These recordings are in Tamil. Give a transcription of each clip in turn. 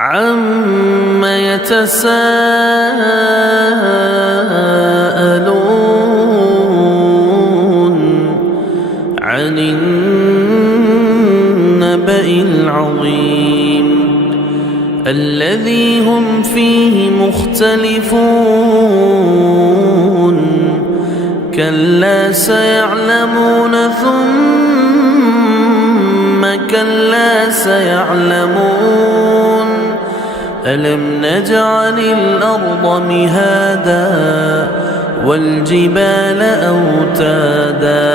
عم يتساءلون عن النبأ العظيم الذي هم فيه مختلفون كلا سيعلمون ثم كلا سيعلمون ألم نجعل الأرض مهادا والجبال أوتادا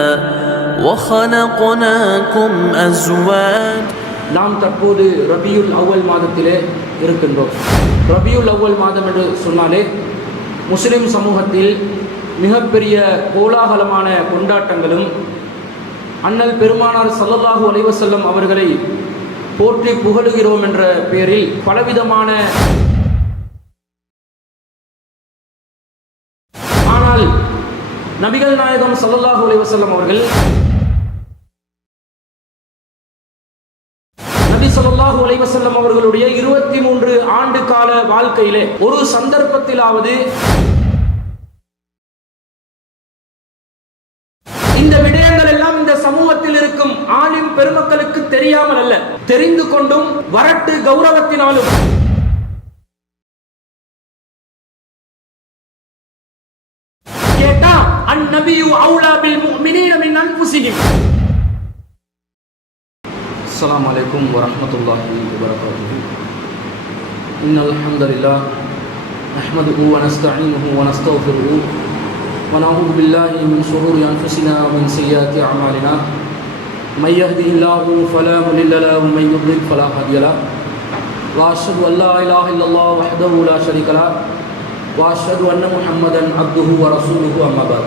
وخلقناكم أزواجا நாம் தற்போது ரபியுல் அவ்வல் மாதத்திலே இருக்கின்றோம் ரபியுல் அவ்வல் மாதம் என்று சொன்னாலே முஸ்லிம் சமூகத்தில் மிகப்பெரிய கோலாகலமான கொண்டாட்டங்களும் அண்ணல் பெருமானார் ஸல்லல்லாஹு அலைஹி வஸல்லம் அவர்களை போற்றி புகழுகிறோம் என்ற பெயரில் பலவிதமான ஆனால் நபிகள் நாயகம் ஸல்லல்லாஹு அலைஹி அவர்கள் நபி ஸல்லல்லாஹு அலைஹி அவர்களுடைய இருபத்தி மூன்று ஆண்டு கால வாழ்க்கையிலே ஒரு சந்தர்ப்பத்திலாவது இந்த விடய சமூகத்தில் இருக்கும் ஆலிம் பெருமக்களுக்கு தெரியாமல் அல்ல தெரிந்து கொண்டும் வரட்டு கௌரவத்தினாலும் கேட்டா அந்நபியு அவுலா பில் முஃமினீன மின் அன்ஃபுஸிஹிம் السلام عليكم ورحمة الله وبركاته إن الحمد لله نحمده ونستعينه ونستغفره ونعوذ بالله من شرور أنفسنا ومن سيئات أعمالنا من يهده الله فلا مضل له ومن يضلل فلا هادي له وأشهد أن لا إله إلا الله وحده لا شريك له وأشهد أن محمدا عبده ورسوله أما بعد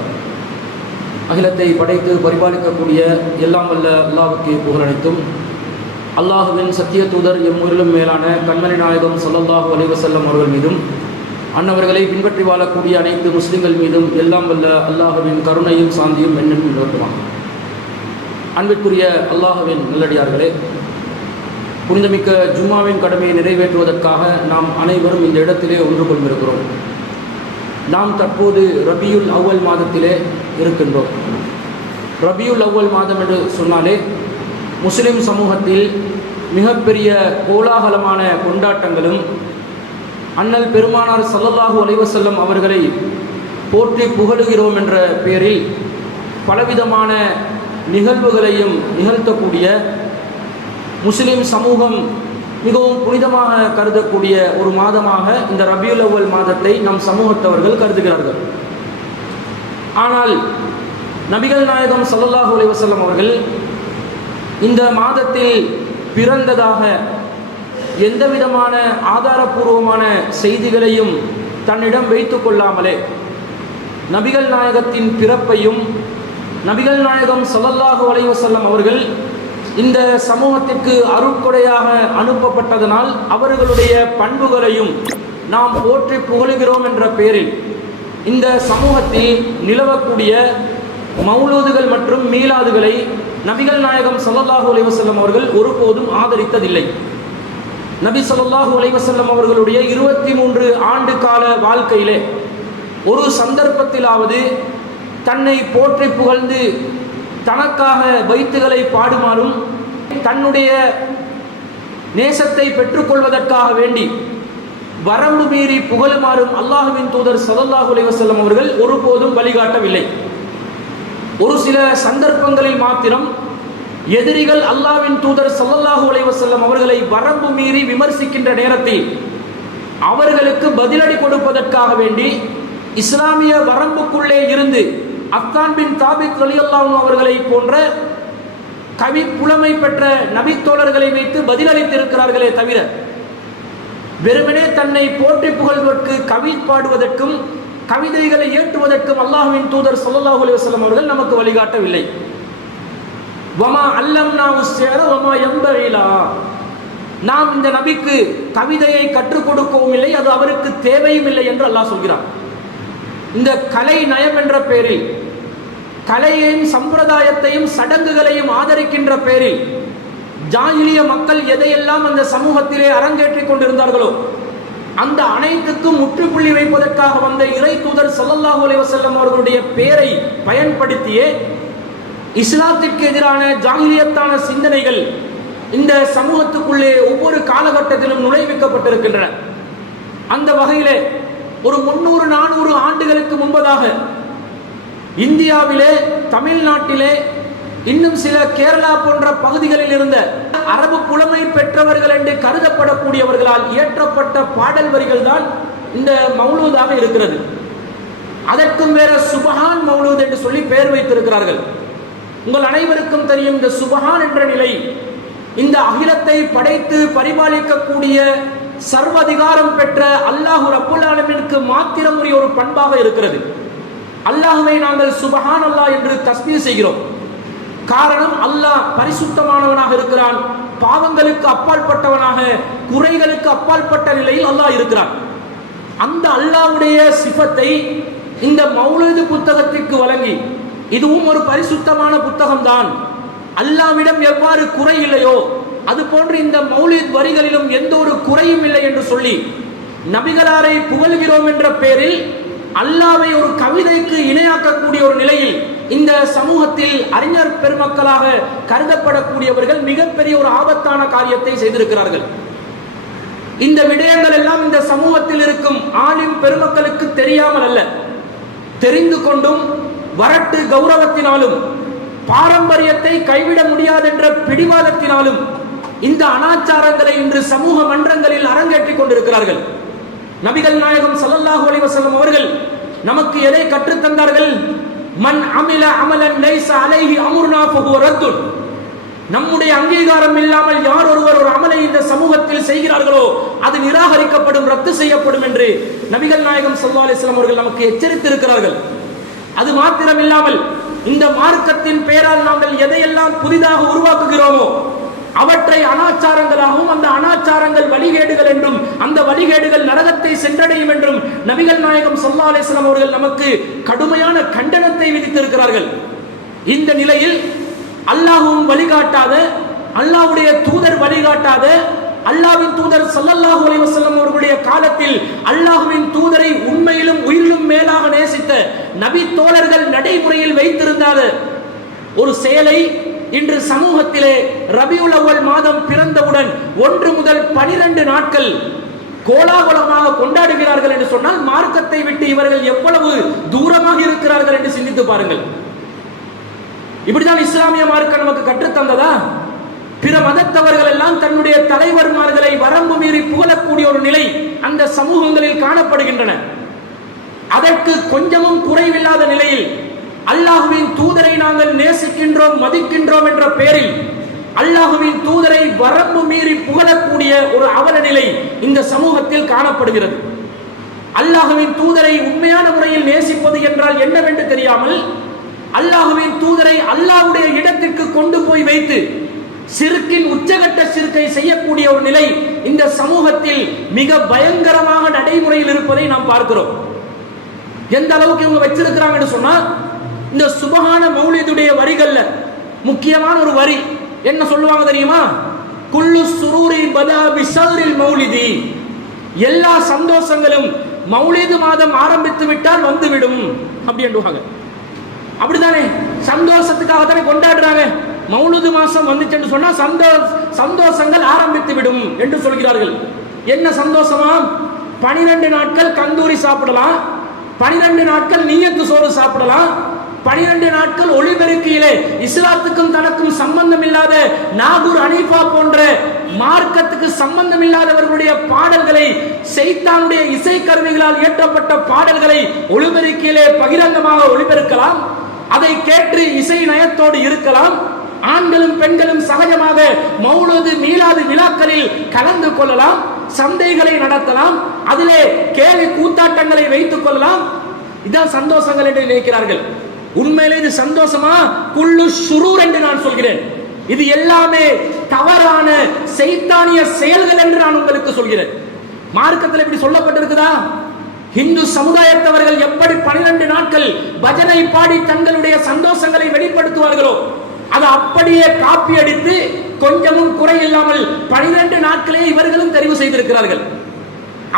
அகிலத்தை படைத்து பரிபாலிக்கக்கூடிய எல்லாம் வல்ல அல்லாவுக்கு புகழனைத்தும் அல்லாஹுவின் சத்திய தூதர் எம்முரிலும் மேலான கண்மணி நாயகம் சல்லல்லாஹு அலிவசல்லம் அவர்கள் மீதும் அன்னவர்களை பின்பற்றி வாழக்கூடிய அனைத்து முஸ்லிம்கள் மீதும் எல்லாம் வல்ல அல்லாஹுவின் கருணையும் சாந்தியும் என்னும் நிலவட்டுமாக அன்பிற்குரிய அல்லாஹுவின் நல்லடியார்களே புனிதமிக்க ஜும்மாவின் கடமையை நிறைவேற்றுவதற்காக நாம் அனைவரும் இந்த இடத்திலே ஒன்று கொண்டிருக்கிறோம் நாம் தற்போது ரபியுல் அவ்வல் மாதத்திலே இருக்கின்றோம். ரபியுல் அவ்வல் மாதம் என்று சொன்னாலே முஸ்லிம் சமூகத்தில் மிகப்பெரிய கோலாகலமான கொண்டாட்டங்களும் அண்ணல் பெருமானார் ஸல்லல்லாஹு அலைவசல்லம் அவர்களை போற்றி புகழுகிறோம் என்ற பெயரில் பலவிதமான நிகழ்வுகளையும் நிகழ்த்தக்கூடிய முஸ்லிம் சமூகம் மிகவும் புனிதமாக கருதக்கூடிய ஒரு மாதமாக இந்த ரபியுல் அவ்வல் மாதத்தை நம் சமூகத்தவர்கள் கருதுகிறார்கள். ஆனால் நபிகள் நாயகம் சல்லல்லாஹு அலைவசல்லம் அவர்கள் இந்த மாதத்தில் பிறந்ததாக எந்த விதமான ஆதாரபூர்வமான செய்திகளையும் தன்னிடம் வைத்து கொள்ளாமலே நபிகள் நாயகத்தின் பிறப்பையும் நபிகள் நாயகம் ஸல்லல்லாஹு அலைஹி அவர்கள் இந்த சமூகத்திற்கு அருட்கொடையாக அனுப்பப்பட்டதனால் அவர்களுடைய பண்புகளையும் நாம் போற்றி புகழுகிறோம் என்ற பெயரில் இந்த சமூகத்தில் நிலவக்கூடிய மௌலூதுகள் மற்றும் மீலாதுகளை நபிகள் நாயகம் ஸல்லல்லாஹு அலைவசல்லம் அவர்கள் ஒருபோதும் ஆதரித்ததில்லை. நபி சொல்லாஹு அலைவசல்லம் அவர்களுடைய இருபத்தி மூன்று ஆண்டு கால வாழ்க்கையிலே ஒரு சந்தர்ப்பத்திலாவது தன்னை போற்றி புகழ்ந்து தனக்காக வைத்துகளை பாடுமாறும் தன்னுடைய நேசத்தை பெற்றுக்கொள்வதற்காக வேண்டி வரம்பு மீறி புகழுமாறும் அல்லாஹுவின் தூதர் சதல்லாஹு அலைவசல்லம் அவர்கள் ஒருபோதும் வழிகாட்டவில்லை. ஒரு சில சந்தர்ப்பங்களில் மாத்திரம் எதிரிகள் அல்லாவின் தூதர் சல்லல்லாஹு அலைவசல்லம் அவர்களை வரம்பு மீறி விமர்சிக்கின்ற நேரத்தில் அவர்களுக்கு பதிலடி கொடுப்பதற்காக வேண்டி இஸ்லாமிய வரம்புக்குள்ளே இருந்து அப்தான் பின் தாபித் ரலியல்லாஹு அவர்களை போன்ற கவி புலமை பெற்ற நபித்தோழர்களை வைத்து பதிலளித்திருக்கிறார்களே தவிர வெறுமனே தன்னை போற்றி புகழ்வதற்கு கவி பாடுவதற்கும் கவிதைகளை ஏற்றுவதற்கும் அல்லாஹ்வின் தூதர் ஸல்லல்லாஹு அலி வஸல்லம் அவர்கள் நமக்கு வழிகாட்டவில்லை. வமா அல்லம்னா சேர வமா எம்பகிலா. நாம் இந்த நபிக்கு கவிதையை கற்றுக் கொடுக்கவும் இல்லை அது அவருக்கு தேவையும் இல்லை என்று அல்லாஹ் சொல்கிறான். இந்த கலை நயம் என்ற பெயரில் கலையையும் சம்பிரதாயத்தையும் சடங்குகளையும் ஆதரிக்கின்ற பெயரில் ஜாயிலிய மக்கள் எதையெல்லாம் அந்த சமூகத்திலே அரங்கேற்றிக் கொண்டிருந்தார்களோ அந்த அனைத்துக்கும் முற்றுப்புள்ளி வைப்பதற்காக வந்த இறை தூதர் ஸல்லல்லாஹு அலைவசல்லம் அவர்களுடைய பெயரை பயன்படுத்தியே இஸ்லாத்திற்கு எதிரான ஜாகிலியத்தான சிந்தனைகள் இந்த சமூகத்துக்குள்ளே ஒவ்வொரு காலகட்டத்திலும் நுழைவிக்கப்பட்டிருக்கின்றன. அந்த வகையிலே ஒரு முன்னூறு நானூறு ஆண்டுகளுக்கு முன்பதாக இந்தியாவிலே தமிழ்நாட்டிலே இன்னும் சில கேரளா போன்ற பகுதிகளில் இருந்த அரபு புலமை பெற்றவர்கள் என்று கருதப்படக்கூடியவர்களால் இயற்றப்பட்ட பாடல் வரிகள் தான் இந்த மௌலூதாக இருக்கிறது. அதற்கும் வேற சுபஹான் மௌலூத் என்று சொல்லி பெயர் வைத்திருக்கிறார்கள். உங்கள் அனைவருக்கும் தெரியும் இந்த சுபஹான் என்ற நிலை. இந்த அகிலத்தை படைத்து பரிபாலிக்கக்கூடிய சர்வதிகாரம் பெற்ற அல்லாஹு ரப்புல் மாத்திரம் உரிய ஒரு பண்பாக இருக்கிறது. அல்லாஹுவை நாங்கள் சுபஹான் அல்லாஹ் என்று தஸ்மீ செய்கிறோம். காரணம் அல்லாஹ் பரிசுத்தமானவனாக இருக்கிறான். பாவங்களுக்கு அப்பாற்பட்டவனாக குறைகளுக்கு அப்பாற்பட்ட நிலையில் அல்லாஹ் இருக்கிறான். அந்த அல்லாஹ்வுடைய சிபத்தை இந்த மௌலது புத்தகத்திற்கு வழங்கி இதுவும் ஒரு பரிசுத்தமான புத்தகம் தான் அல்லாவிடம் எவ்வாறு குறை இல்லையோ அது போன்று இந்த மௌலித் வரிகளிலும் எந்த ஒரு குறையும் இல்லை என்று சொல்லி நபிகளாரை புகழ்கிறோம் என்ற பெயரில் அல்லாவை ஒரு கவிதைக்கு இணையாக்கக்கூடிய ஒரு நிலையில் இந்த சமூகத்தில் அறிஞர் பெருமக்களாக கருதப்படக்கூடியவர்கள் மிகப்பெரிய ஒரு ஆபத்தான காரியத்தை செய்திருக்கிறார்கள். இந்த விடயங்கள் எல்லாம் இந்த சமூகத்தில் இருக்கும் ஆலிம் பெருமக்களுக்கு தெரியாமல் அல்ல. தெரிந்து கொண்டும் வரட்டு கௌரவத்தினாலும் பாரம்பரியத்தை கைவிட முடியாதென்ற பிடிவாதத்தினாலும் இந்த அனாச்சாரங்களை இன்று சமூக மன்றங்களில் அரங்கேற்றிக் கொண்டிருக்கிறார்கள். நபிகள் நாயகம் சல்லல்லாஹு அலிவசல்லம் அவர்கள் நமக்கு எதை கற்றுத் தந்தார்கள்? அமில அமலன் லைஸ அலைஹி அமுர்னா ஃபஹுவ ரத்துன். நம்முடைய அங்கீகாரம் இல்லாமல் யார் ஒருவர் ஒரு அமலை இந்த சமூகத்தில் செய்கிறார்களோ அது நிராகரிக்கப்படும் ரத்து செய்யப்படும் என்று நபிகள் நாயகம் சல்லா அலிஸ்லாம் அவர்கள் நமக்கு எச்சரித்திருக்கிறார்கள். அது மாத்திரம் இல்லாமல் இந்த மார்க்கத்தின் பெயரால் நாங்கள் எதையெல்லாம் புதிதாக உருவாக்குகிறோமோ அவற்றை அனாச்சாரங்களாகவும் அந்த அனாச்சாரங்கள் வழிகேடுகள் என்றும் அந்த வழிகேடுகள் நரகத்தை சென்றடையும் என்றும் நபிகள் நாயகம் ஸல்லல்லாஹு அலிஸ்லாம் அவர்கள் நமக்கு கடுமையான கண்டனத்தை விதித்திருக்கிறார்கள். இந்த நிலையில் அல்லாஹும் வழிகாட்டாத அல்லாவுடைய தூதர் வழிகாட்டாத அல்லாவின் தூதர் சல்லல்லாஹு அலைஹி வஸல்லம் அவர்களுடைய காலத்தில் அல்லாஹ்வின் தூதரை உண்மையிலும் உயிரிலும் மேலாக நேசித்த நபி தோழர்கள் நடைமுறையில் வைத்திருந்தாத ஒரு செயலை இன்று சமூகத்திலே ரபியுல் அவ்வல் மாதம் பிறந்தவுடன் ஒன்று முதல் பனிரெண்டு நாட்கள் கோலாகலமாக கொண்டாடுகிறார்கள் என்று சொன்னால் மார்க்கத்தை விட்டு இவர்கள் எவ்வளவு தூரமாக இருக்கிறார்கள் என்று சிந்தித்து பாருங்கள். இப்படிதான் இஸ்லாமிய மார்க்கம் நமக்கு கற்றுத் தந்ததா பிற மதத்தவர்கள் எல்லாம் தன்னுடைய தலைவர்மார்களை வரம்பு மீறி புகழக்கூடிய ஒரு நிலை அந்த சமூகங்களில் காணப்படுகின்றன. அதற்கு கொஞ்சமும் குறைவில்லாத நிலையில் அல்லாஹுவின் தூதரை நாங்கள் நேசிக்கின்றோம் மதிக்கின்றோம் என்ற பெயரில் அல்லாஹுவின் தூதரை வரம்பு மீறி புகழக்கூடிய ஒரு அவல நிலை இந்த சமூகத்தில் காணப்படுகிறது. அல்லாஹுவின் தூதரை உண்மையான முறையில் நேசிப்பது என்றால் என்னவென்று தெரியாமல் அல்லாஹுவின் தூதரை அல்லாஹுடைய இடத்திற்கு கொண்டு போய் வைத்து சிறுக்கின் உச்சகட்ட சிறுக்கை செய்யக்கூடிய ஒரு நிலை இந்த சமூகத்தில் மிக பயங்கரமாக நடைமுறையில் இருப்பதை நாம் பார்க்கிறோம். எந்த அளவுக்கு இவங்க வச்சிருக்கிறாங்கன்னு சொன்னா இந்த சுபகான மௌலிதுடைய வரிகள்ல முக்கியமான ஒரு வரி என்ன சொல்லுவாங்க தெரியுமா? குள்ளு சுரூரி பதா பிசரில் மௌலிதி. எல்லா சந்தோஷங்களும் மௌலிது மாதம் ஆரம்பித்து விட்டால் வந்துவிடும் அப்படின்டுவாங்க அப்படிதானே சந்தோஷத்துக்காக தானே கொண்டாடுறாங்க. மௌலுது மாசம் வந்துச்சுன்னு சொன்னா சந்தோ சந்தோஷங்கள் ஆரம்பித்து விடும் என்று சொல்கிறார்கள். என்ன சந்தோஷமா? பனிரெண்டு நாட்கள் கந்தூரி சாப்பிடலாம் பனிரெண்டு நாட்கள் நீயத்து சோறு சாப்பிடலாம் பனிரெண்டு நாட்கள் ஒளிபெருக்கியிலே இஸ்லாத்துக்கும் தனக்கும் சம்பந்தம் இல்லாத நாகூர் அனீஃபா போன்ற மார்க்கத்துக்கு சம்பந்தம் இல்லாதவர்களுடைய பாடல்களை செய்தானுடைய இசை கருவிகளால் இயற்றப்பட்ட பாடல்களை ஒளிபெருக்கியிலே பகிரங்கமாக ஒளிபெருக்கலாம். அதை கேட்டு இசை நயத்தோடு இருக்கலாம். ஆண்களும் பெண்களும் சகஜமாக மௌலது மீளாது விழாக்களில் கலந்து கொள்ளலாம் சந்தைகளை நடத்தலாம் அதிலே கேலி கூத்தாட்டங்களை வைத்துக் கொள்ளலாம். இதான் சந்தோஷங்கள் என்று நினைக்கிறார்கள். உண்மையிலே இது சந்தோஷமா? குள்ளு சுரூர் என்று நான் சொல்கிறேன். இது எல்லாமே தவறான செய்தானிய செயல்கள் என்று நான் உங்களுக்கு சொல்கிறேன். மார்க்கத்தில் இப்படி சொல்லப்பட்டிருக்குதா? இந்து சமுதாயத்தவர்கள் எப்படி பனிரெண்டு நாட்கள் பஜனை பாடி தங்களுடைய சந்தோஷங்களை வெளிப்படுத்துவார்களோ அதை அப்படியே காப்பி அடித்து கொஞ்சமும் குறை இல்லாமல் பனிரெண்டு நாட்களே இவர்களும் தெரிவு செய்திருக்கிறார்கள்.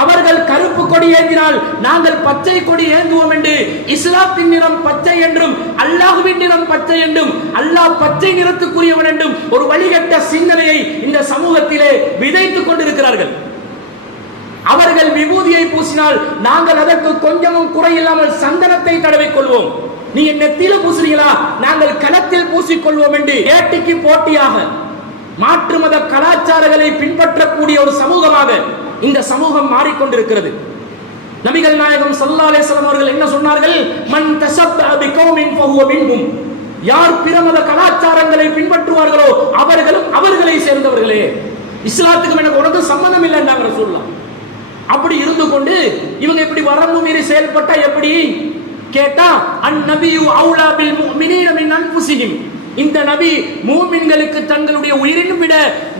அவர்கள் கருப்பு கொடி ஏந்தினால் நாங்கள் பச்சை கொடி ஏந்துவோம் என்று இஸ்லாத்தின் நிறம் பச்சை என்றும் அல்லாஹுவின் நிறம் பச்சை என்றும் அல்லாஹ் பச்சை நிறத்துக்குரியவன் என்றும் ஒரு வழிகட்ட சிந்தனையை இந்த சமூகத்திலே விதைத்துக் கொண்டிருக்கிறார்கள். அவர்கள் விபூதியை பூசினால் நாங்கள் அதற்கு கொஞ்சமும் குறையில்லாமல் சந்தனத்தை தடவிக் கொள்வோம். நீங்க நெத்தியில பூசுறீங்களா? நாங்கள் களத்தில் பூசிக்கொள்வோம் என்று ஏட்டிக்கு போட்டியாக மாற்று மத கலாச்சாரங்களை பின்பற்றக்கூடிய ஒரு சமூகமாக இந்த சமூகம் மாறிக்கொண்டிருக்கிறது. நபிகள் நாயகம் சல்லா அலிஸ்லாம் அவர்கள் என்ன சொன்னார்கள்? மன் தசப்ப யார் பிற மத கலாச்சாரங்களை பின்பற்றுவார்களோ அவர்களும் அவர்களை சேர்ந்தவர்களே. இஸ்லாத்துக்கும் எனக்கு உனக்கு சம்பந்தம் இல்லைன்னாங்க சொல்லலாம் அப்படி இருந்து கொண்டு இவங்க இப்படி வரம்பு மீறி செயல்பட்டா எப்படி? கேட்டா அந்நபியு அவுலா பில் முஃமினீன மின் அன்ஃபுஸிஹிம் இந்த நபி மூமின்களுக்கு தங்களுடைய உயிரினும் விட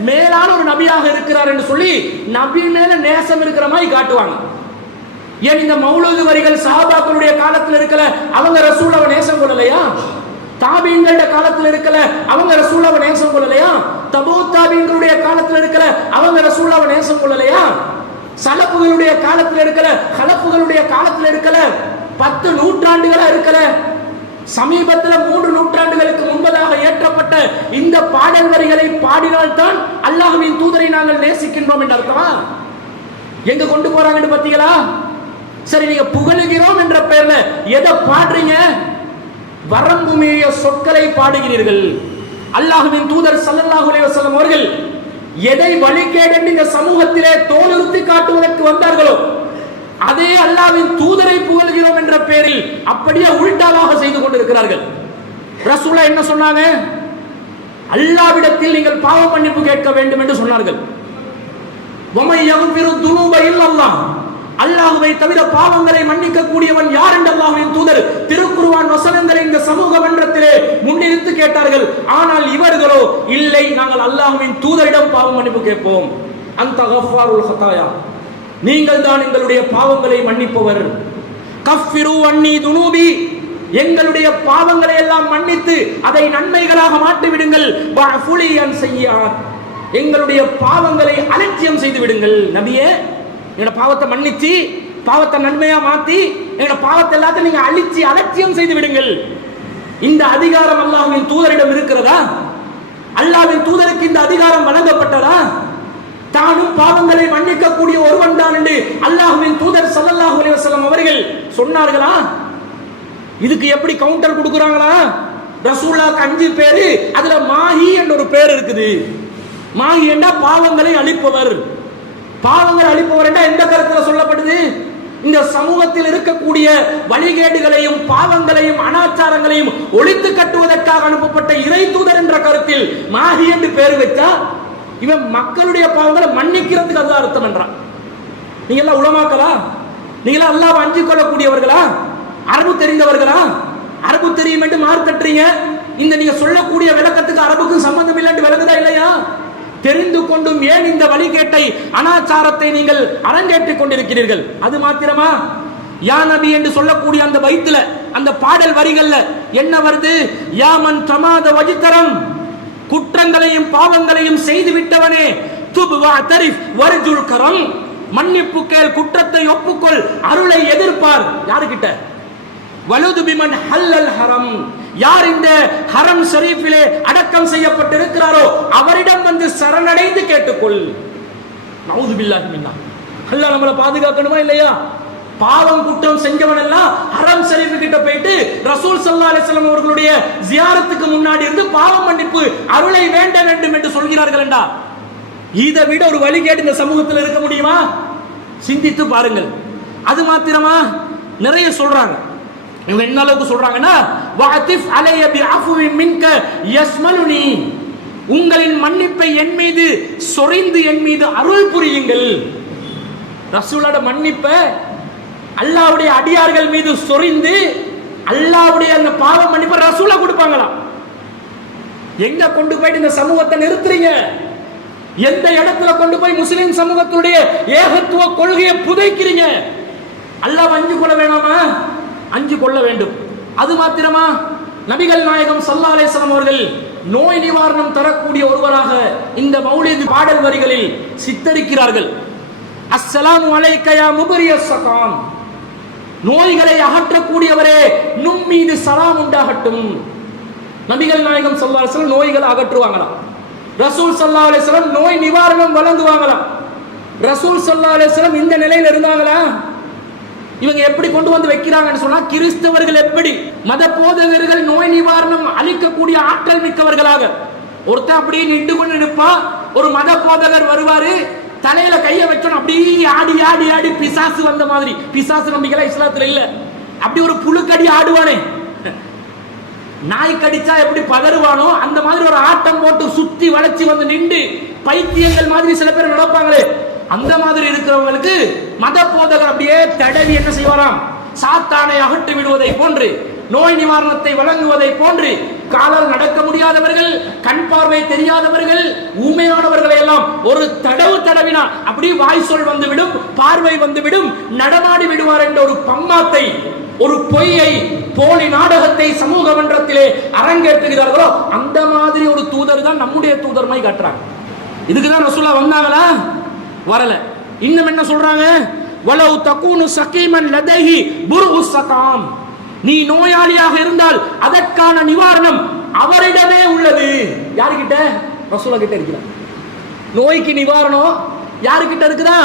மேலான ஒரு நபியாக இருக்கிறார் என்று சொல்லி நபி மேல நேசம் இருக்கிற மாதிரி காட்டுவாங்க. ஏன் இந்த மௌலூது வரிகள் சஹாபாக்களுடைய காலத்துல இருக்கல அவங்க ரசூலவ நேசம் கொள்ளலையா? தாபீன்களோட காலத்துல இருக்கல அவங்க ரசூலவ நேசம் கொள்ளலையா? தபோ தாபீன்களுடைய காலத்துல இருக்கல அவங்க ரசூலவ நேசம் கொள்ளலையா? சலப்புகளுடைய காலத்துல இருக்கல ஹலப்புகளுடைய காலத்துல இருக்கல. பத்து நூற்றாண்டுகளா இருக்கல. சமீபத்தில் மூன்று நூற்றாண்டுகளுக்கு முன்பதாக ஏற்றப்பட்ட இந்த பாடல் வரிகளை பாடினால்தான் அல்லாஹுவின் தூதரை நாங்கள் நேசிக்கின்றோம் என்று அர்த்தமா? எங்க கொண்டு போறாங்கன்னு பாத்தீங்களா சரி நீங்க புகழுகிறோம் என்ற பெயர்ல எதை பாடுறீங்க? வரம்பு மீறிய சொற்களை பாடுகிறீர்கள். அல்லாஹுவின் தூதர் சல்லல்லாஹு அலைவசல்லம் அவர்கள் எதை வழிகேடு இந்த சமூகத்திலே தோலுறுத்தி காட்டுவதற்கு வந்தார்களோ அதே அல்லாவின் தூதரை புகழ்கிறோம் என்ற பெயரில் அப்படியே உள்டாவாக செய்து கொண்டிருக்கிறார்கள். ரசூலா என்ன சொன்னாங்க? அல்லாவிடத்தில் நீங்கள் பாவ மன்னிப்பு கேட்க வேண்டும் என்று சொன்னார்கள். அல்லாஹுவை தவிர பாவங்களை மன்னிக்க கூடியவன் யார் என்று அல்லாஹுவின் தூதர் திருக்குருவான் வசனங்களை இந்த சமூக மன்றத்திலே முன்னிறுத்து கேட்டார்கள். ஆனால் இவர்களோ இல்லை நாங்கள் அல்லாஹுவின் தூதரிடம் பாவ மன்னிப்பு கேட்போம். அந்த நீங்கள் தான் எங்களுடைய பாவங்களை மன்னிப்பவர். கஃபிரு அன்னி துனூபி. எங்களுடைய பாவங்களை எல்லாம் மன்னித்து அதை நன்மைகளாக மாற்றி விடுங்கள் செய்யார் எங்களுடைய பாவங்களை அலட்சியம் செய்து விடுங்கள். நபியே என்னோட பாவத்தை மன்னிச்சு பாவத்தை நன்மையா மாத்தி என்னோட பாவத்தை எல்லாத்தையும் நீங்க அழிச்சு அலட்சியம் செய்து விடுங்கள். இந்த அதிகாரம் அல்லாஹ்வின் தூதரிடம் இருக்கிறதா? அல்லாவின் தூதருக்கு இந்த அதிகாரம் வழங்கப்பட்டதா? தானும் பாவங்களை மன்னிக்கக்கூடிய ஒருவன் தான் என்று அல்லாஹுவின் தூதர் ஸல்லல்லாஹு அலைஹி அவர்கள் சொன்னார்களா? இதுக்கு எப்படி கவுண்டர் கொடுக்குறாங்களா? ரசூல்லாக்கு அஞ்சு பேரு அதுல மாஹி என்ற ஒரு பேர் இருக்குது. மாஹி என்றா பாவங்களை அழிப்பவர். பாவங்களை அழிப்பவர் என்றா எந்த கருத்துல சொல்லப்படுது? இந்த சமூகத்தில் இருக்கக்கூடிய வழிகேடுகளையும் பாவங்களையும் அனாச்சாரங்களையும் ஒழித்து கட்டுவதற்காக அனுப்பப்பட்ட இறை தூதர் என்ற கருத்தில் மாஹி என்று பேர் வைத்தா இவன் மக்களுடைய பாவங்களை மன்னிக்கிறதுக்கு அதுதான் அர்த்தம் என்றான். நீங்க எல்லாம் உளமாக்கலா நீங்க எல்லாம் அல்லாஹ் அஞ்சு கொள்ளக்கூடியவர்களா? அரபு தெரிந்தவர்களா? அரபு தெரியும் என்று மாறு கட்டுறீங்க. இந்த நீங்க சொல்லக்கூடிய விளக்கத்துக்கு அரபுக்கும் சம்பந்தம் இல்லை என்று விளங்குதா இல்லையா? தெரிந்து கொண்டும் ஏன் இந்த வழிகேட்டை அனாச்சாரத்தை நீங்கள் அரங்கேற்றிக் கொண்டிருக்கிறீர்கள்? அது மாத்திரமா? யா நபி என்று சொல்லக்கூடிய அந்த வயிற்றுல அந்த பாடல் வரிகள்ல என்ன வருது? யாமன் பிரமாத வஜித்தரம் குற்றங்களையும் பாவங்களையும் செய்து விட்டவனே துப் தரிஃப் கரம் மன்னிப்பு கேள் குற்றத்தை ஒப்புக்கொள் அருளை எதிர்ப்பார். யாருகிட்ட? வலுது பிமன் ஹல்லல் ஹரம். யார் இந்த ஹரம் ஷரீஃபிலே அடக்கம் செய்யப்பட்டிருக்கிறாரோ அவரிடம் வந்து சரணடைந்து கேட்டுக்கொள். நவுது பில்லாஹி மின்னா. அல்லாஹ் நம்மளை பாதுகாக்கணுமா இல்லையா? பாவம் குற்றம் செஞ்சவன் எல்லாம் ஹரம் ஷரீஃப் கிட்ட போயிட்டு ரசூல் சல்லா அலிஸ்லாம் அவர்களுடைய ஜியாரத்துக்கு முன்னாடி இருந்து பாவம் மன்னிப்பு அருளை வேண்ட வேண்டும் என்று சொல்கிறார்கள் என்றா இதை விட ஒரு வழிகேடு இந்த சமூகத்தில் இருக்க முடியுமா? சிந்தித்து பாருங்கள். அது மாத்திரமா? நிறைய சொல்றாங்க. இவங்க என்ன அளவுக்கு சொல்றாங்கன்னா வாத்திஃப் அலைய பி அஃபுவி மின்க யஸ்மலுனி. உங்களின் மன்னிப்பை என் மீது சொரிந்து என் மீது அருள் புரியுங்கள். ரசூலோட மன்னிப்பை அல்லாவுடைய அடியார்கள் மீது சொரிந்து அல்லாவுடைய அந்த பாவம் மன்னிப்பு ரசூலா கொடுப்பாங்களாம். எங்க கொண்டு போயிட்டு இந்த சமூகத்தை நிறுத்துறீங்க? எந்த இடத்துல கொண்டு போய் முஸ்லிம் சமூகத்துடைய ஏகத்துவ கொள்கையை புதைக்கிறீங்க? அல்லாஹ் அஞ்சு கொள்ள வேணாமா? அஞ்சு கொள்ள வேண்டும். அது மாத்திரமா? நபிகள் நாயகம் சல்லா அலிஸ்லாம் அவர்கள் நோய் நிவாரணம் தரக்கூடிய ஒருவராக இந்த மௌலிது பாடல் வரிகளில் சித்தரிக்கிறார்கள். அஸ்ஸலாமு அலைக்கயா முபரிய சகாம் நோய்களை அகற்றக்கூடியவரே நும் மீது சலாம் உண்டாகட்டும். நபிகள் நாயகம் ஸல்லல்லாஹு அலைஹி நோய்களை அகற்றுவாங்களாம். ரசூல் சல்லா அலைஹி நோய் நிவாரணம் வழங்குவாங்களாம். ரசூல் சல்லா அலைஹி இந்த நிலையில் இருந்தாங்களா? இவங்க எப்படி கொண்டு வந்து வைக்கிறாங்கன்னு சொன்னா கிறிஸ்தவர்கள் எப்படி மத போதகர்கள் நோய் நிவாரணம் அளிக்கக்கூடிய ஆற்றல் மிக்கவர்களாக. ஒருத்தன் அப்படியே நின்று கொண்டு நிற்பா ஒரு மத போதகர் வருவாரு தலையில கைய வச்சோம் அப்படியே ஆடி ஆடி ஆடி பிசாசு வந்த மாதிரி. பிசாசு நம்பிக்கை இஸ்லாத்துல இல்ல. அப்படி ஒரு புழுக்கடி ஆடுவானே. நாய் கடிச்சா எப்படி பதறுவானோ அந்த மாதிரி ஒரு ஆட்டம் போட்டு சுத்தி வளைச்சி வந்து நின்று பைத்தியங்கள் மாதிரி சில பேர் நடப்பாங்களே. அந்த மாதிரி இருக்கிறவங்களுக்கு மத போதகர் அப்படியே தடவி என்ன செய்வாராம்? சாத்தானை அகற்றி விடுவதை போன்று நோய் நிவாரணத்தை வழங்குவதை போன்று காலால் நடக்க முடியாதவர்கள் கண் பார்வை தெரியாதவர்கள் ஊமையானவர்களை எல்லாம் ஒரு தடவு தடவினா அப்படி வாய் சொல் வந்துவிடும் பார்வை வந்துவிடும் நடமாடி விடுவார் என்ற ஒரு பம்மாத்தை ஒரு பொய்யை போலி நாடகத்தை சமூக மன்றத்திலே அரங்கேற்றுகிறார்களோ அந்த மாதிரி ஒரு தூதர் தான் நம்முடைய தூதர்மாய் காட்டுறாங்க. இதுக்குதான் ரசுல்லா ரசூலா வந்தாங்களா? வரல. இன்னும் என்ன சொல்றாங்க? வலவு தக்கூனு சகீமன் லதேஹி புர்உ சகாம். நீ நோயாளியாக இருந்தால் அதற்கான நிவாரணம் அவரிடமே உள்ளது. யாருக்கிட்ட ரசூலா கிட்ட இருக்கிறா நோய்க்கு நிவாரணம் யாருக்கிட்ட இருக்குதா?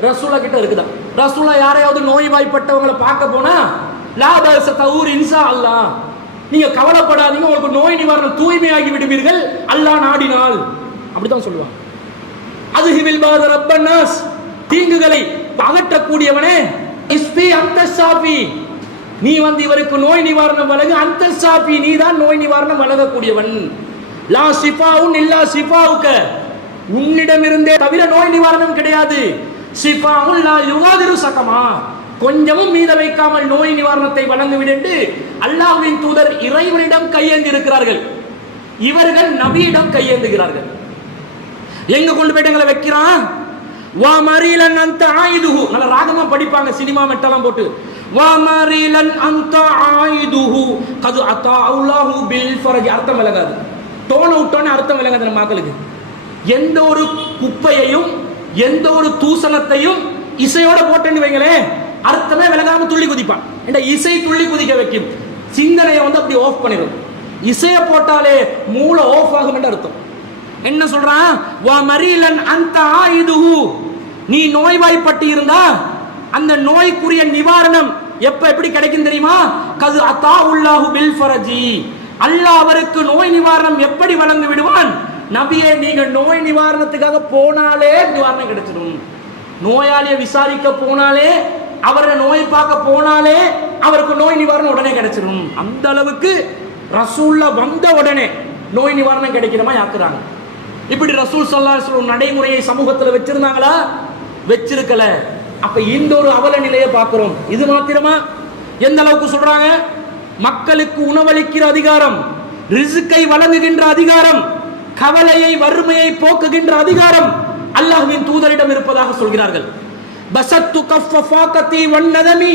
ரசூலா கிட்ட இருக்குதா? ரசூலா யாரையாவது நோய் வாய்ப்பட்டவங்களை பார்க்க போனா லாபச தவுர் இன்சா அல்லாஹ். நீங்க கவலைப்படாதீங்க உங்களுக்கு நோய் நிவாரணம் தூய்மையாகி விடுவீர்கள். அல்லாஹ் நாடினால். அப்படிதான் சொல்லுவாங்க அதுஹிவில் பாத ரப்பன்னாஸ் தீங்குகளை அகற்றக்கூடியவனே. இஸ்பி அந்த சாபி. நீ வந்து இவருக்கு நோய் நிவாரணம் வழங்கு அந்த சாபி நீ தான் நோய் நிவாரணம் வழங்கக்கூடியவன். லா சிபாவும் இல்லா சிஃபாவுக்க உன்னிடமிருந்தே தவிர நோய் நிவாரணம் கிடையாது. சிபாவும் லா யுகாதிரு சகமா. கொஞ்சமும் மீத வைக்காமல் நோய் நிவாரணத்தை வழங்குவிடு என்று அல்லாஹ்வின் தூதர் இறைவனிடம் கையேந்தி இருக்கிறார்கள் இவர்கள் நபியிடம் கையேந்துகிறார்கள். எங்க கொண்டு போயிட்டு எங்களை வைக்கிறான்? வா மரியலன் அந்த ஆயுதுஹு. நல்ல ராகமா படிப்பாங்க சினிமா மெட்டெல்லாம் போட்டு. வா மரீலன் அந்த ஆயுதுஹு கது அத்தா அல்லாஹு பில் ஃபரஜ் அர்த்தம் விளங்காது. டோனை விட்டோன்னு அர்த்தம் விளங்காது நம்ம மக்களுக்கு எந்த ஒரு குப்பையையும் எந்த ஒரு தூசணத்தையும் இசையோட போட்டேன்னு வைங்களேன் அர்த்தமே விளங்காம துள்ளி குதிப்பான். இந்த இசை துள்ளி குதிக்க வைக்கும். சிந்தனையை வந்து அப்படி ஆஃப் பண்ணிடும் இசையை போட்டாலே மூளை ஆஃப் ஆகும் என்று அர்த்தம். என்ன சொல்றான்? வா மரீலன் அந்த ஆயுதுஹு நீ நோய்வாய்ப்பட்டு இருந்தா அந்த நோய்க்குரிய நிவாரணம் எப்ப எப்படி கிடைக்கும் தெரியுமா? கது அத்தா உல்லாஹு பில் ஃபரஜி. அல்லாஹ் அவருக்கு நோய் நிவாரணம் எப்படி வழங்கி விடுவான்? நபியே நீங்க நோய் நிவாரணத்துக்காக போனாலே நிவாரணம் கிடைச்சிடும். நோயாளியை விசாரிக்க போனாலே அவரை நோய் பார்க்க போனாலே அவருக்கு நோய் நிவாரணம் உடனே கிடைச்சிடும். அந்த அளவுக்கு ரசூல்ல வந்த உடனே நோய் நிவாரணம் கிடைக்கிறமா மாதிரி ஆக்குறாங்க இப்படி ரசூல் சல்லா நடைமுறையை சமூகத்தில் வச்சிருந்தாங்களா? வச்சிருக்கல. அப்ப இந்த ஒரு அவல நிலையை பார்க்கிறோம். இது மாத்திரமா? எந்த அளவுக்கு சொல்றாங்க? மக்களுக்கு உணவளிக்கிற அதிகாரம் ரிசுக்கை வழங்குகின்ற அதிகாரம் கவலையை வறுமையை போக்குகின்ற அதிகாரம் அல்லாஹ்வின் தூதரிடம் இருப்பதாக சொல்கிறார்கள். பசத்து கஃப ஃபாகத்தி வன்னதமி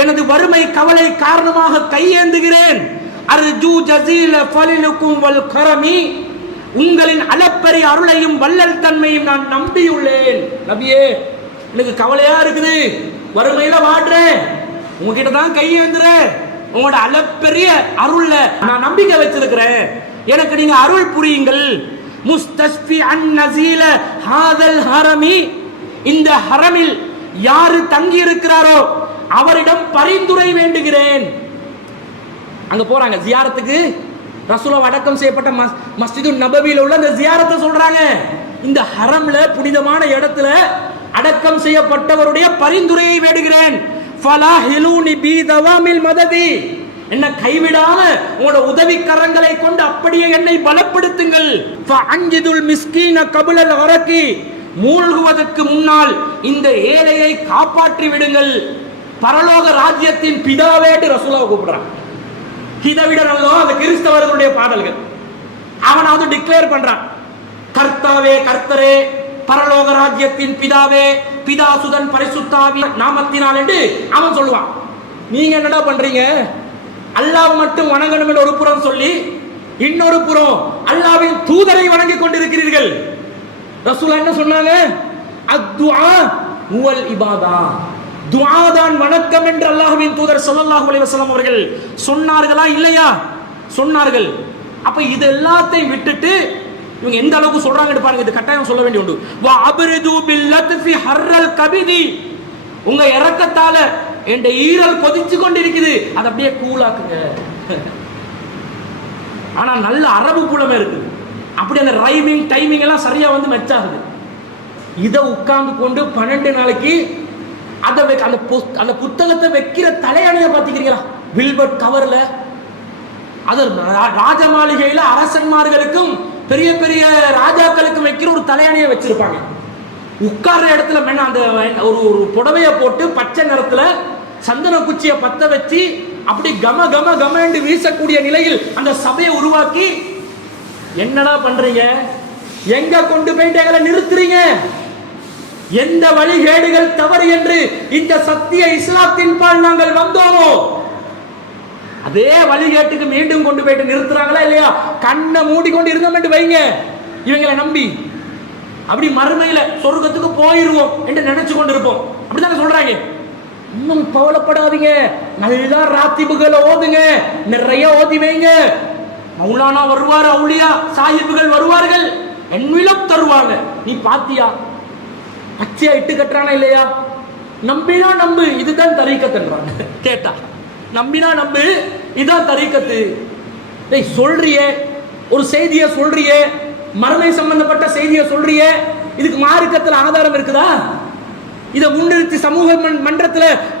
எனது வறுமை கவலை காரணமாக கையேந்துகிறேன். அர்ஜு ஜசீல ஃபலிலுக்கும் வல் கரமி உங்களின் அளப்பரிய அருளையும் வள்ளல் தன்மையும் நான் நம்பியுள்ளேன். நபியே எனக்கு கவலையா இருக்குது. வறுமையில வாடுறேன் உங்ககிட்ட தான் கையேந்துறேன் உங்களோட அளப்பெரிய அருள்ல நான் நம்பிக்கை வச்சிருக்கிறேன். எனக்கு நீங்க அருள் புரியுங்கள். முஸ்தஸ்பி அன் நசீல ஹாதல் ஹரமி. இந்த ஹரமில் யாரு தங்கி இருக்கிறாரோ அவரிடம் பரிந்துரை வேண்டுகிறேன். அங்க போறாங்க. ஜியாரத்துக்கு ரசூலா அடக்கம் செய்யப்பட்ட மஸ் மஸ்ஜிது நபவியில் உள்ள அந்த ஜியாரத்தை சொல்றாங்க. இந்த ஹரம்ல புனிதமான இடத்துல அடக்கம் செய்யப்பட்டவருடைய பரிந்துரையை வேடுகிறேன் ஃபலா மததி. என்ன கைவிடாம உங்களோட உதவி கரங்களை கொண்டு அப்படியே என்னை பலப்படுத்துங்கள். அஞ்சிதுல் மிஸ்கீன கபுலல் அரக்கி மூழ்குவதற்கு முன்னால் இந்த ஏழையை காப்பாற்றி விடுங்கள். பரலோக ராஜ்யத்தின் பிதாவேட்டு ரசூலாவை கூப்பிடுறான். இதை விட நல்லோ அந்த கிறிஸ்தவர்களுடைய பாடல்கள். அவன் அது டிக்ளேர் பண்றான். கர்த்தாவே கர்த்தரே பரலோக ராஜ்யத்தின் பிதாவே பிதா சுதன் பரிசுத்தாவி நாமத்தினால் என்று அவன் சொல்லுவான். நீங்க என்னடா பண்றீங்க? அல்லாஹ் மட்டும் வணங்கணும் என்று ஒரு புறம் சொல்லி இன்னொரு புறம் அல்லாவின் தூதரை வணங்கி கொண்டிருக்கிறீர்கள். ரசூலா என்ன சொன்னாங்க? அத்துஆ உவல் இபாதா. துவாதான் தான் வணக்கம் என்று அல்லாஹ்வின் தூதர் ஸல்லல்லாஹு அலைஹி வஸல்லம் அவர்கள் சொன்னார்களா இல்லையா? சொன்னார்கள். அப்ப இது எல்லாத்தையும் விட்டுட்டு இவங்க எந்த அளவுக்கு சொல்றாங்கன்னு பாருங்க இது கட்டாயம் சொல்ல வேண்டிய உண்டு. வா அப்ரிது பில் ஹர்ரல் கபிதி. உங்க இறக்கத்தால என் ஈரல் கொதிச்சு கொண்டிருக்குது. அதை அப்படியே கூலாக்குங்க ஆனா நல்ல அரபு கூலமே இருக்குது அப்படி அந்த ரைமிங் டைமிங் எல்லாம் சரியா வந்து மெச் ஆகுது. இதை உட்கார்ந்து கொண்டு பன்னெண்டு நாளைக்கு அதை அந்த அந்த புத்தகத்தை வைக்கிற தலையணையை பார்த்துக்கிறீங்களா? வில்பர்ட் கவர்ல. அது ராஜ மாளிகையில அரசன்மார்களுக்கும் பெரிய பெரிய ராஜாக்களுக்கு வைக்கிற ஒரு தலையணையை வச்சிருப்பாங்க. உட்கார்ற இடத்துல மென்ன அந்த ஒரு ஒரு புடவைய போட்டு பச்சை நிறத்துல சந்தன குச்சியை பத்த வச்சு அப்படி கம கம கம என்று வீசக்கூடிய நிலையில் அந்த சபையை உருவாக்கி என்னடா பண்றீங்க? எங்க கொண்டு போயிட்டு எங்களை நிறுத்துறீங்க? எந்த வழிகேடுகள் தவறு என்று இந்த சத்திய இஸ்லாத்தின் பால் நாங்கள் வந்தோமோ? அதே வழிகேட்டுக்கு மீண்டும் கொண்டு போயிட்டு நிறுத்துறாங்களா இல்லையா? கண்ணை மூடிக்கொண்டு இருந்தோம் வைங்க. இவங்களை நம்பி. அப்படி மறுமையில சொர்க்கத்துக்கு போயிருவோம் என்று நினைச்சு கொண்டு இருப்போம் அப்படித்தானே சொல்றாங்க. இன்னும் கவலைப்படாதீங்க. நல்லா ராத்திபுகளை ஓதுங்க. நிறைய ஓதி வைங்க. மௌலானா வருவார் அவுளியா சாஹிபுகள் வருவார்கள். என்விலம் தருவாங்க. நீ பாத்தியா? பச்சையா இட்டு கட்டுறானா இல்லையா? நம்பினா நம்பு. இதுதான் தரீக்கத்துன்றாங்க. கேட்டா. நம்பினா நம்பு. இதான் தரீக்கத்து. டேய் சொல்றியே ஒரு செய்தியை சொல்றியே மரணை சம்பந்தப்பட்ட செய்தியை சொல்றியே இதுக்கு மார்க்கத்தில் ஆதாரம் இருக்குதா? இதை முன்னிறுத்தி சமூக மன்-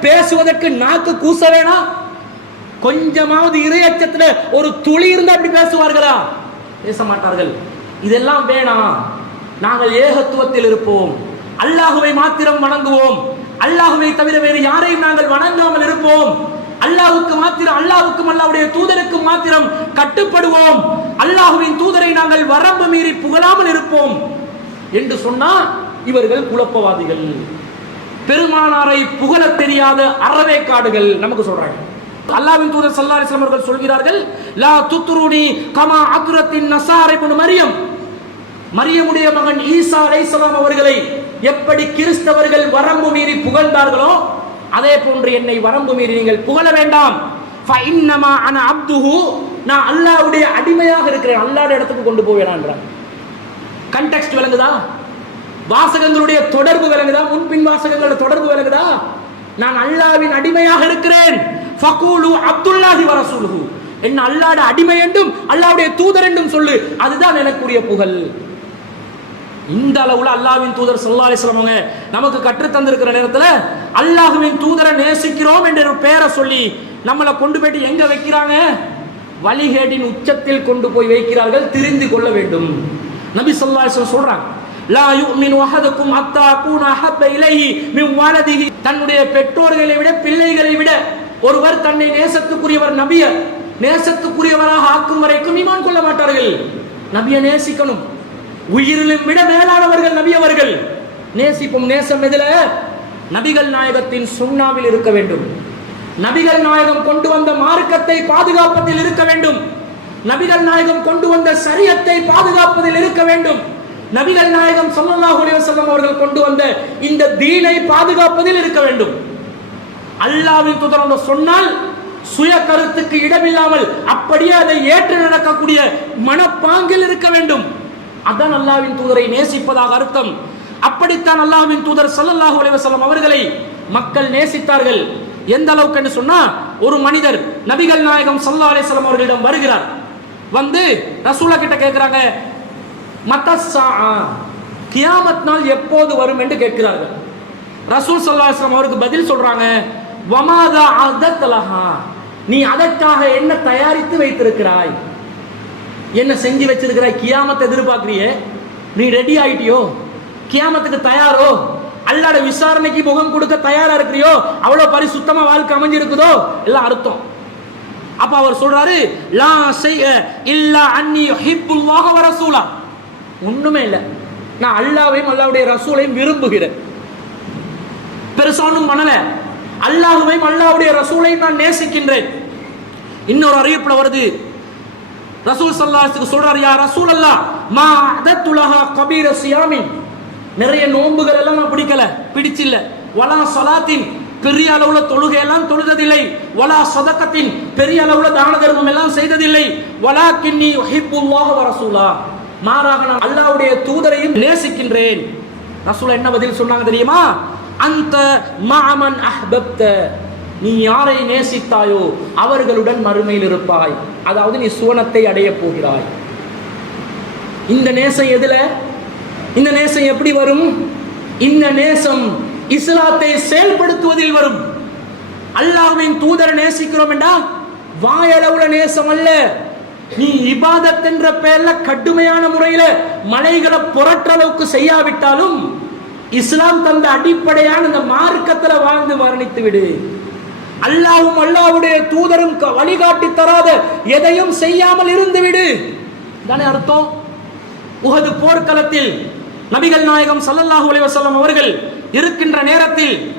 பேசுவதற்கு நாக்கு கூச வேணாம் கொஞ்சமாவது இரையச்சத்துல ஒரு துளி இருந்தால் அப்படி பேசுவார்களா? பேச மாட்டார்கள். இதெல்லாம் வேணாம் நாங்கள் ஏகத்துவத்தில் இருப்போம். அல்லாஹுவை மாத்திரம் வணங்குவோம். அல்லாஹுவை தவிர வேறு யாரையும் நாங்கள் வணங்காமல் இருப்போம். அல்லாவுக்கு மாத்திரம் அல்லாஹுக்கும் அல்லாவுடைய தூதருக்கு மாத்திரம் கட்டுப்படுவோம். அல்லாஹுவின் தூதரை நாங்கள் வரம்பு மீறி புகழாமல் இருப்போம். என்று சொன்னா இவர்கள் குழப்பவாதிகள். பெருமானாரை புகழத் தெரியாத அறவே காடுகள் நமக்கு சொல்றாங்க. அல்லாவின் தூதர் சல்லாரி அவர்கள் சொல்கிறார்கள் லா துத்துருணி கமா அக்ரத்தின் நசாரை கொண்டு மரியம். மரியமுடைய மகன் ஈசா அலைஹிஸ்ஸலாம் அவர்களை எப்படி கிறிஸ்தவர்கள் வரம்பு மீறி புகழ்ந்தார்களோ அதே போன்று என்னை வரம்பு மீறி நீங்கள் புகழ வேண்டாம். அப்துஹு நான் அல்லாவுடைய அடிமையாக இருக்கிறேன். அல்லாட இடத்துக்கு கொண்டு போவேனான்றான் கண்டெக்ஸ்ட் விளங்குதா? வாசகங்களுடைய தொடர்பு விளங்குதா? முன்பின் வாசகங்களோட தொடர்பு விளங்குதா? நான் அல்லாவின் அடிமையாக இருக்கிறேன். ஃபகூலு அப்துல்லாஹி வ ரசூலுஹு. என்ன அல்லாட அடிமை என்றும் அல்லாவுடைய தூதர் என்றும் சொல்லு. அதுதான் எனக்குரிய புகழ். இந்த அளவுல அல்லாவின் தூதர் ஸல்லல்லாஹு அலைஹி அவங்க நமக்கு கற்றுத் தந்திருக்கிற நேரத்துல அல்லாஹுவின் தூதரை நேசிக்கிறோம் என்ற ஒரு பேரை சொல்லி நம்மளை கொண்டு போயிட்டு எங்க வைக்கிறாங்க? வழிகேட்டின் உச்சத்தில் கொண்டு போய் வைக்கிறார்கள் தெரிந்து கொள்ள வேண்டும். நபி ஸல்லல்லாஹு அலிஸ்லாம் சொல்றாங்க லா யுமினு அஹதுக்கும் அத்தா கூன அஹப்ப இலைஹி மின் வலதிஹி. தன்னுடைய பெற்றோர்களை விட பிள்ளைகளை விட ஒருவர் தன்னை நேசத்துக்குரியவர் நபியர் நேசத்துக்குரியவராக ஆக்கும் வரைக்கும் ஈமான் கொள்ள மாட்டார்கள். நபியை நேசிக்கணும். உயிரிலும் விட மேலானவர்கள் நபி அவர்கள். நேசிப்போம் நேசம் எதில்? நபிகள் நாயகத்தின் சுண்ணாவில் இருக்க வேண்டும். நபிகள் நாயகம் கொண்டு வந்த மார்க்கத்தை பாதுகாப்பதில் இருக்க வேண்டும். நபிகள் நாயகம் கொண்டு வந்த சரியத்தை பாதுகாப்பதில் இருக்க வேண்டும். நபிகள் நாயகம் ஸல்லல்லாஹு அலைஹி அவர்கள் கொண்டு வந்த இந்த தீனை பாதுகாப்பதில் இருக்க வேண்டும். அல்லாவின் தூதர் சொன்னால் சுய கருத்துக்கு இடமில்லாமல் அப்படியே அதை ஏற்று நடக்கக்கூடிய மனப்பாங்கில் இருக்க வேண்டும். அதான் அல்லாவின் தூதரை நேசிப்பதாக அர்த்தம். அப்படித்தான் அல்லாஹ்வின் தூதர் சல்லல்லாஹு அலைஹி வஸல்லம் அவர்களை மக்கள் நேசித்தார்கள். எந்த அளவுக்கு என்று சொன்னா ஒரு மனிதர் நபிகள் நாயகம் சல்லா அலைஹி அவர்களிடம் வருகிறார். வந்து ரசூலா கிட்ட கேட்கிறாங்க மத்தஸ்ஸா கியாமத் நாள் எப்போது வரும் என்று கேட்கிறார்கள். ரசூல் சல்லா அலிஸ்லாம் அவருக்கு பதில் சொல்றாங்க வமாதா அதத்தலஹா நீ அதற்காக என்ன தயாரித்து வைத்திருக்கிறாய்? என்ன செஞ்சு வச்சிருக்கிற கியாமத்தை எதிர்பார்க்குறியே? நீ ரெடி ஆயிட்டியோ? கியாமத்துக்கு தயாரோ? அல்லாட விசாரணைக்கு முகம் கொடுக்க தயாரா இருக்கிறியோ? அவ்வளவு பரிசுத்தமா வாழ்க்கை அமைஞ்சிருக்குதோ? எல்லாம் அர்த்தம். அப்ப அவர் சொல்றாரு லா செய்ய இல்லா அன்னி ஹிப்புல்லாஹ வ ரசூலா. ஒண்ணுமே இல்லை. நான் அல்லாவையும் அல்லாவுடைய ரசூலையும் விரும்புகிறேன். பெருசா ஒண்ணும் பண்ணல. அல்லாஹுவையும் அல்லாவுடைய ரசூலையும் நான் நேசிக்கின்றேன். இன்னொரு அறிவிப்புல வருது ரசூல் சல்லாஹுக்கு சொல்றாரு யா ரசூல் அல்லா மா அதத்துலஹா கபீர சியாமின். நிறைய நோன்புகள் எல்லாம் நான் பிடிக்கல பிடிச்சில்ல. வலா சலாத்தின். பெரிய அளவுல தொழுகை எல்லாம் தொழுததில்லை. வலா சதக்கத்தின் பெரிய அளவுல தான தர்மம் எல்லாம் செய்ததில்லை. வலா கின்னி ஹிப்புல்லாஹ வ ரசூலா. மாறாக நான் அல்லாவுடைய தூதரையும் நேசிக்கின்றேன். ரசூலா என்ன பதில் சொன்னாங்க தெரியுமா? அந்த மாமன் அஹ்பப்த. நீ யாரை நேசித்தாயோ அவர்களுடன் மறுமையில் இருப்பாய். அதாவது நீ சுவனத்தை அடைய போகிறாய். இந்த நேசம் எதுல? இந்த நேசம் எப்படி வரும்? இந்த நேசம் இஸ்லாத்தை செயல்படுத்துவதில் வரும். அல்லாஹ்வின் தூதரை நேசிக்கிறோம் என்றால் வாயளவுல நேசம் அல்ல. நீ இபாதத் என்ற பெயர்ல கடுமையான முறையில மலைகளை புரட்ட அளவுக்கு செய்யாவிட்டாலும் இஸ்லாம் தந்த அடிப்படையான இந்த மார்க்கத்துல வாழ்ந்து மரணித்து விடு. அல்லாஹ்வும் அல்லாஹ்வுடைய தூதரும் க- வழிகாட்டி தராத எதையும் செய்யாமல் இருந்துவிடு. தானே அர்த்தம்? உகது போர்க்களத்தில் நபிகள் நாயகம் சல்லல்லாஹு அலைவசல்லம் அவர்கள் இருக்கின்ற நேரத்தில்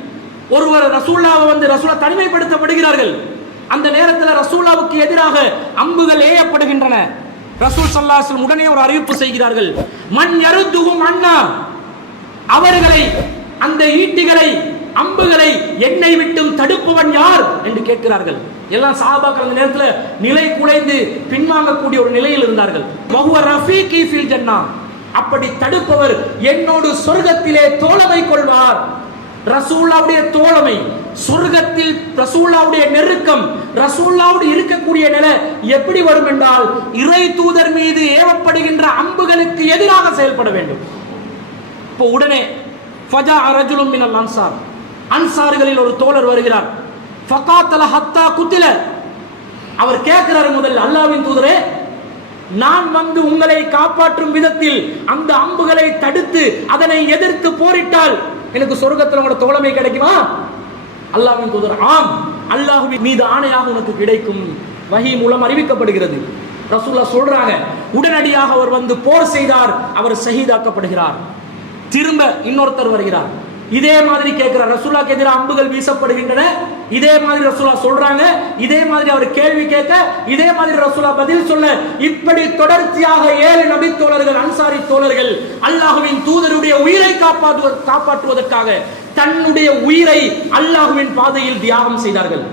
ஒருவர் ரசூல்லாவை வந்து ரசூலா தனிமைப்படுத்தப்படுகிறார்கள். அந்த நேரத்தில் ரசூல்லாவுக்கு எதிராக அம்புகள் ஏயப்படுகின்றன. ரசூல் ஸல்லல்லாஹு உடனே ஒரு அறிவிப்பு செய்கிறார்கள். மண் யருத்துஹும் அண்ணா அவர்களை அந்த ஈட்டிகளை அம்புகளை என்னை விட்டும் தடுப்பவன் யார் என்று கேட்கிறார்கள். எல்லாம் சாபாக்கள் அந்த நேரத்தில் நிலை குலைந்து பின்வாங்கக்கூடிய ஒரு நிலையில் இருந்தார்கள். வஹுவ ரஃபீகி ஃபில் ஜன்னா. அப்படி தடுப்பவர் என்னோடு சொர்க்கத்திலே தோழமை கொள்வார். ரசூல்லாவுடைய தோழமை சொர்க்கத்தில் ரசூல்லாவுடைய நெருக்கம் ரசூல்லாவோடு இருக்கக்கூடிய நிலை எப்படி வரும் என்றால் இறை தூதர் மீது ஏவப்படுகின்ற அம்புகளுக்கு எதிராக செயல்பட வேண்டும். இப்போ உடனே ஃபஜா அரஜுலும் மினல் அன்சார். அன்சார்களில் ஒரு தோழர் வருகிறார். ஃபகாத்தல ஹத்தா குத்தில. அவர் கேட்கிறாரு முதல் அல்லாவின் தூதரே நான் வந்து உங்களை காப்பாற்றும் விதத்தில் அந்த அம்புகளை தடுத்து அதனை எதிர்த்து போரிட்டால் எனக்கு சொர்க்கத்தில் உங்களோட தோழமை கிடைக்குமா? அல்லாஹ்வின் தூதர் ஆம் அல்லாஹுவின் மீது ஆணையாக உனக்கு கிடைக்கும். வகி மூலம் அறிவிக்கப்படுகிறது. ரசூல்லா சொல்றாங்க உடனடியாக அவர் வந்து போர் செய்தார் அவர் சகிதாக்கப்படுகிறார் திரும்ப இன்னொருத்தர் வருகிறார். இதே மாதிரி கேட்கிறார். ரசூலாக்கு எதிராக அம்புகள் வீசப்படுகின்றன. இதே மாதிரி ரசூலா சொல்றாங்க. இதே மாதிரி அவர் கேள்வி கேட்க இதே மாதிரி ரசூலா பதில் சொல்ல இப்படி தொடர்ச்சியாக ஏழு நபி தோழர்கள் அன்சாரி தோழர்கள் அல்லாஹுவின் தூதருடைய உயிரை காப்பாற்று காப்பாற்றுவதற்காக தன்னுடைய உயிரை அல்லாஹுவின் பாதையில் தியாகம் செய்தார்கள்.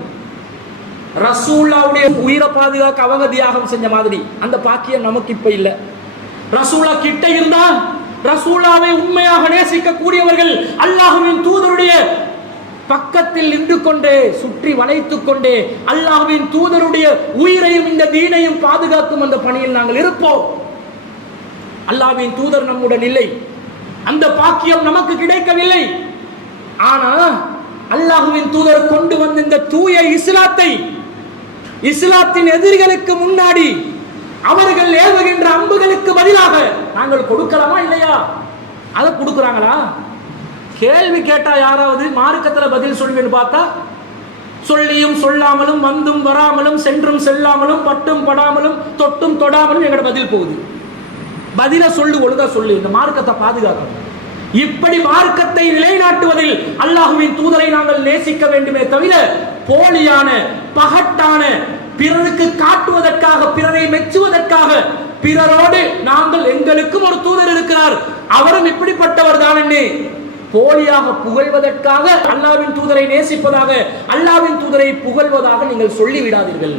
ரசூல்லாவுடைய உயிரை பாதுகாக்க அவங்க தியாகம் செஞ்ச மாதிரி. அந்த பாக்கியம் நமக்கு இப்ப இல்லை. ரசூலா கிட்ட இருந்தால் ரசூலாவை உண்மையாக நேசிக்கக்கூடியவர்கள் அல்லாஹுவின் தூதருடைய பக்கத்தில் நின்று கொண்டே சுற்றி வளைத்துக் கொண்டே அல்லாஹுவின் தூதருடைய உயிரையும் இந்த தீனையும் பாதுகாக்கும் அந்த பணியில் நாங்கள் இருப்போம். அல்லாஹ்வின் தூதர் நம்முடன் இல்லை. அந்த பாக்கியம் நமக்கு கிடைக்கவில்லை. ஆனா அல்லாஹ்வின் தூதர் கொண்டு வந்த இந்த தூய இஸ்லாத்தை இஸ்லாத்தின் எதிரிகளுக்கு முன்னாடி அவர்கள் ஏவுகின்ற அம்புகளுக்கு பதிலாக நாங்கள் கொடுக்கலாமா இல்லையா? அதை கொடுக்குறாங்களா? கேள்வி கேட்டா யாராவது மார்க்கத்துல பதில் சொல்லுவேன்னு பார்த்தா சொல்லியும் சொல்லாமலும் வந்தும் வராமலும் சென்றும் செல்லாமலும் பட்டும் படாமலும் தொட்டும் தொடாமலும் எங்கட பதில் போகுது. பதில சொல்லு ஒழுங்கா சொல்லு இந்த மார்க்கத்தை பாதுகாக்கணும். இப்படி மார்க்கத்தை நிலைநாட்டுவதில் அல்லாஹுவின் தூதரை நாங்கள் நேசிக்க வேண்டுமே தவிர போலியான பகட்டான பிறருக்கு காட்டுவதற்காக பிறரை மெச்சுவதற்காக பிறரோடு நாங்கள் எங்களுக்கும் ஒரு தூதர் இருக்கிறார். அவரும் இப்படிப்பட்டவர் தான் போலியாக புகழ்வதற்காக அல்லாவின் தூதரை நேசிப்பதாக அல்லாவின் தூதரை புகழ்வதாக நீங்கள் சொல்லிவிடாதீர்கள்.